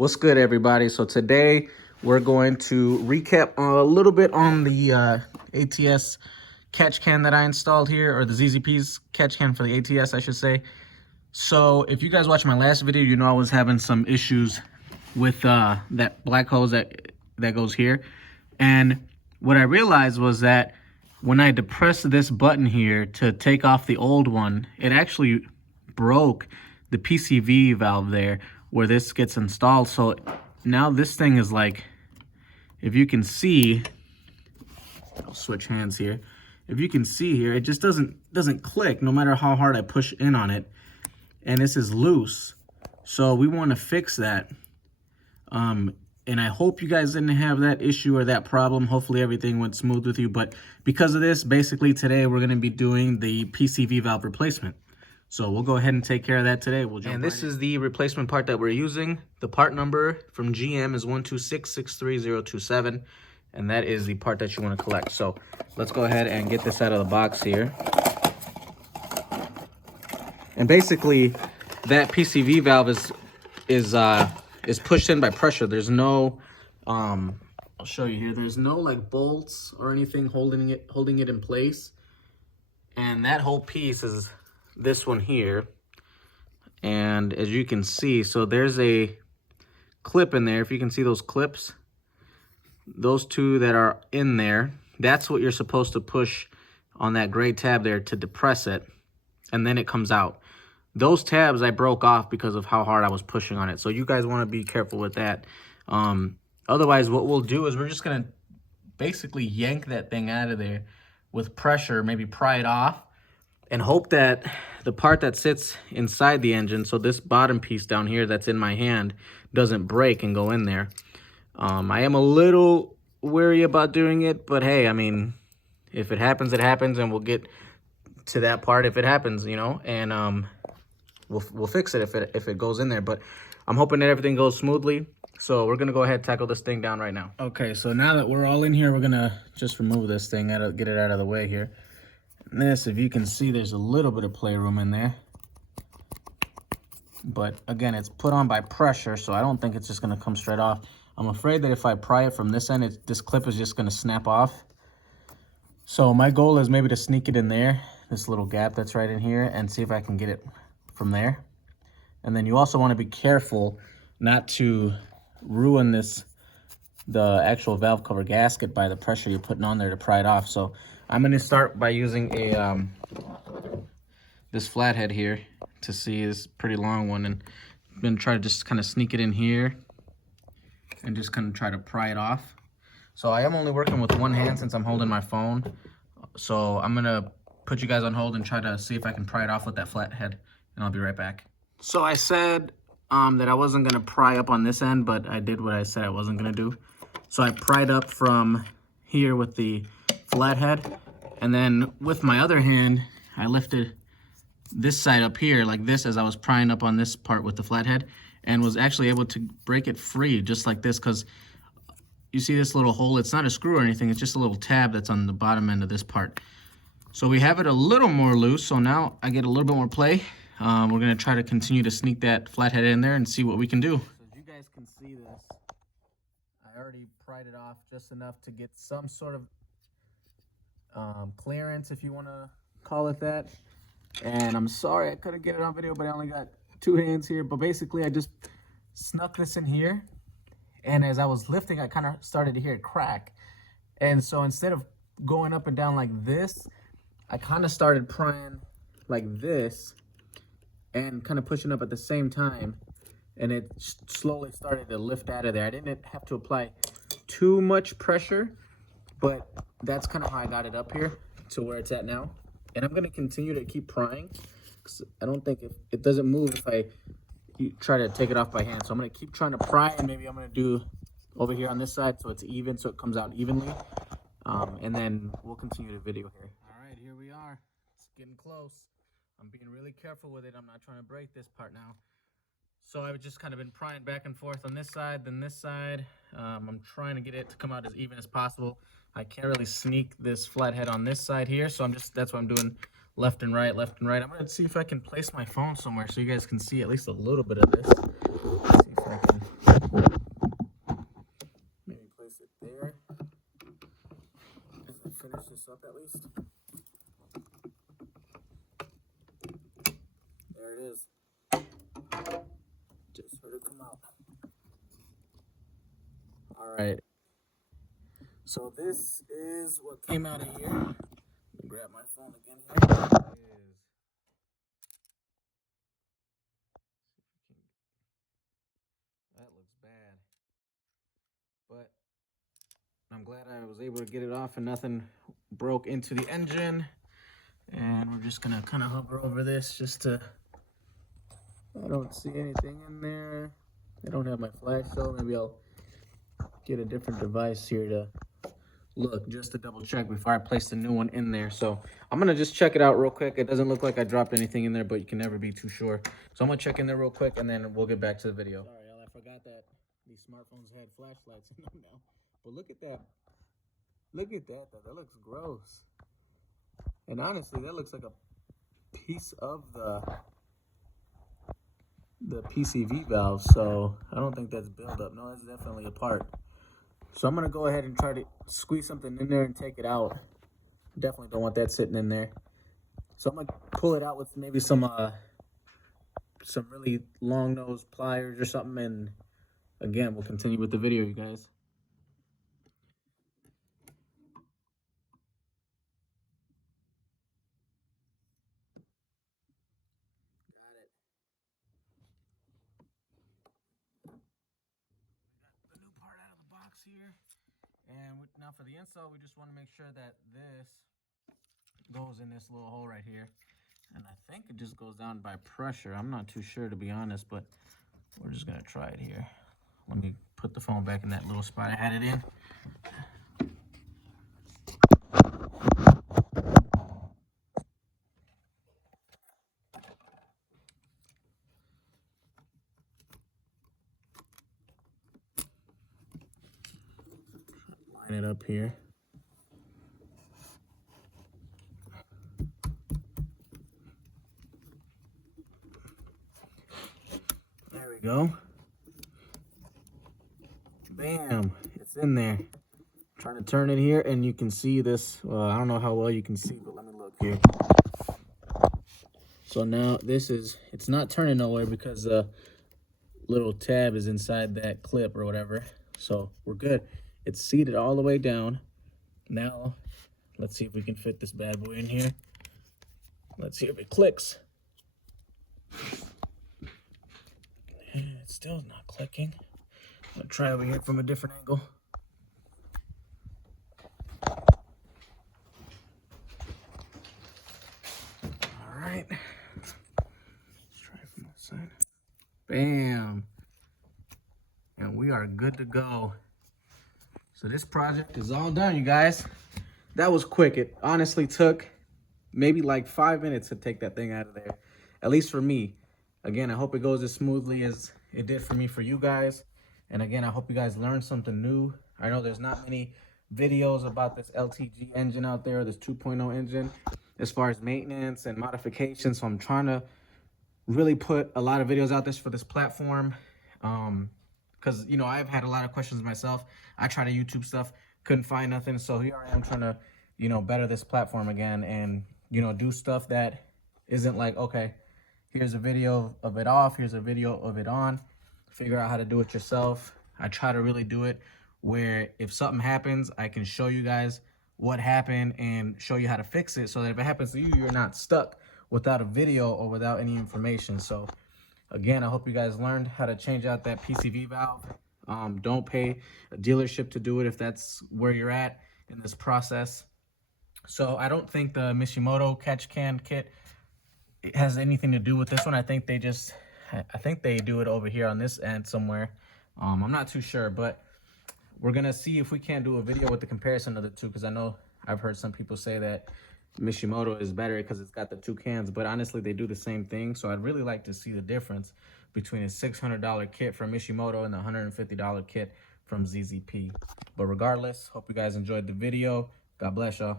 What's good, everybody? So today we're going to recap a little bit on the ATS catch can that I installed here, or the ZZP's catch can for the ATS, I should say. So if you guys watched my last video, you know I was having some issues with that black hose that goes here. And what I realized was that when I depressed this button here to take off the old one, it actually broke the PCV valve there where this gets installed. So now this thing is like, if you can see, I'll switch hands here. If you can see here, it just doesn't click no matter how hard I push in on it. And this is loose. So we want to fix that. And I hope you guys didn't have that issue or that problem. Hopefully everything went smooth with you. But because of this, basically today we're going to be doing the PCV valve replacement. So we'll go ahead and take care of that today. And this is the replacement part that we're using. The part number from GM is 126630027. And that is the part that you want to collect. So let's go ahead and get this out of the box here. And basically that PCV valve is pushed in by pressure. There's no, I'll show you here. There's no like bolts or anything holding it in place. And that whole piece is this one here. And as you can see, so there's a clip in there. If you can see those clips, those two that are in there, that's what you're supposed to push on that gray tab there to depress it, and then it comes out. Those tabs I broke off because of how hard I was pushing on it. So you guys want to be careful with that. Otherwise, what we'll do is we're just going to basically yank that thing out of there with pressure, maybe pry it off, and hope that the part that sits inside the engine, so this bottom piece down here that's in my hand, doesn't break and go in there. I am a little wary about doing it, but hey, I mean, if it happens, it happens, and we'll get to that part if it happens, you know, and we'll fix it if it goes in there. But I'm hoping that everything goes smoothly. So we're gonna go ahead and tackle this thing down right now. Okay, so now that we're all in here, we're gonna just remove this thing, get it out of the way here. And this, if you can see, there's a little bit of playroom in there. But again, it's put on by pressure, so I don't think it's just gonna come straight off. I'm afraid that if I pry it from this end, this clip is just gonna snap off. So my goal is maybe to sneak it in there, this little gap that's right in here, and see if I can get it from there. And then you also want to be careful not to ruin the actual valve cover gasket by the pressure you're putting on there to pry it off. So I'm going to start by using a this flathead here to see this pretty long one, and I'm going to try to just kind of sneak it in here and just kind of try to pry it off. So I am only working with one hand since I'm holding my phone. So I'm going to put you guys on hold and try to see if I can pry it off with that flathead, and I'll be right back. So I said that I wasn't going to pry up on this end, but I did what I said I wasn't going to do. So I pried up from here with the flathead, and then with my other hand, I lifted this side up here like this as I was prying up on this part with the flathead, and was actually able to break it free just like this, because you see this little hole, it's not a screw or anything, it's just a little tab that's on the bottom end of this part. So we have it a little more loose, so now I get a little bit more play. We're gonna try to continue to sneak that flathead in there and see what we can do. So as you guys can see this, I already pried it off just enough to get some sort of clearance, if you wanna call it that. And I'm sorry I couldn't get it on video, but I only got two hands here. But basically I just snuck this in here, and as I was lifting, I kind of started to hear it crack. And so instead of going up and down like this, I kind of started prying like this and kind of pushing up at the same time, and it slowly started to lift out of there. I didn't have to apply too much pressure, but that's kind of how I got it up here to where it's at now. And I'm going to continue to keep prying, because I don't think it doesn't move if I try to take it off by hand. So I'm going to keep trying to pry, and maybe I'm going to do over here on this side so it's even, so it comes out evenly. And then we'll continue the video here. All right, here we are. It's getting close. I'm being really careful with it. I'm not trying to break this part now. So I've just kind of been prying back and forth on this side, then this side. I'm trying to get it to come out as even as possible. I can't really sneak this flathead on this side here, so that's what I'm doing, left and right, left and right. I'm going to see if I can place my phone somewhere so you guys can see at least a little bit of this. Let's see if I can it is. Just heard it come out. All right. So this is what came out of here. Let me grab my phone again here. That looks bad. But I'm glad I was able to get it off and nothing broke into the engine. And we're just gonna kind of hover over this just to, I don't see anything in there. I don't have my flash, so maybe I'll get a different device here to look, just to double check before I place the new one in there. So I'm gonna just check it out real quick. It doesn't look like I dropped anything in there, but you can never be too sure. So I'm gonna check in there real quick and then we'll get back to the video. Sorry, y'all, I forgot that these smartphones had flashlights in them now. But look at that. Look at that, though. That looks gross. And honestly, that looks like a piece of the PCV valve. So I don't think that's buildup. No, that's definitely a part. So I'm going to go ahead and try to squeeze something in there and take it out. Definitely don't want that sitting in there. So I'm going to pull it out with maybe some really long nose pliers or something. And again, we'll continue with the video, you guys. Got it. Got the new part out of the box here. And now for the install, we just want to make sure that this goes in this little hole right here. And I think it just goes down by pressure. I'm not too sure, to be honest, but we're just gonna try it here. Let me put the phone back in that little spot I had it in. Line it up here. There we go. Bam, it's in there. I'm trying to turn it here and you can see this. Well, I don't know how well you can see, but let me look here. So now it's not turning nowhere because the little tab is inside that clip or whatever. So we're good. It's seated all the way down. Now, let's see if we can fit this bad boy in here. Let's see if it clicks. It's still not clicking. I'm gonna try over here from a different angle. All right. Let's try it from that side. Bam. And we are good to go. So this project is all done, you guys. That was quick. It honestly took maybe like 5 minutes to take that thing out of there. At least for me. Again, I hope it goes as smoothly as it did for me for you guys. And again, I hope you guys learned something new. I know there's not many videos about this LTG engine out there, this 2.0 engine, as far as maintenance and modifications. So I'm trying to really put a lot of videos out there for this platform. Because, you know, I've had a lot of questions myself. I tried to YouTube stuff, couldn't find nothing. So here I am trying to, you know, better this platform again and, you know, do stuff that isn't like, okay, here's a video of it off, here's a video of it on. Figure out how to do it yourself. I try to really do it where if something happens, I can show you guys what happened and show you how to fix it so that if it happens to you, you're not stuck without a video or without any information. So again, I hope you guys learned how to change out that PCV valve. Don't pay a dealership to do it if that's where you're at in this process. So I don't think the Mishimoto catch can kit has anything to do with this one. I think they do it over here on this end somewhere. I'm not too sure, but we're gonna see if we can't do a video with the comparison of the two, because I know I've heard some people say that Mishimoto is better because it's got the two cans, but honestly they do the same thing. So I'd really like to see the difference between a $600 kit from Mishimoto and the $150 kit from ZZP. But regardless, hope you guys enjoyed the video. God bless y'all.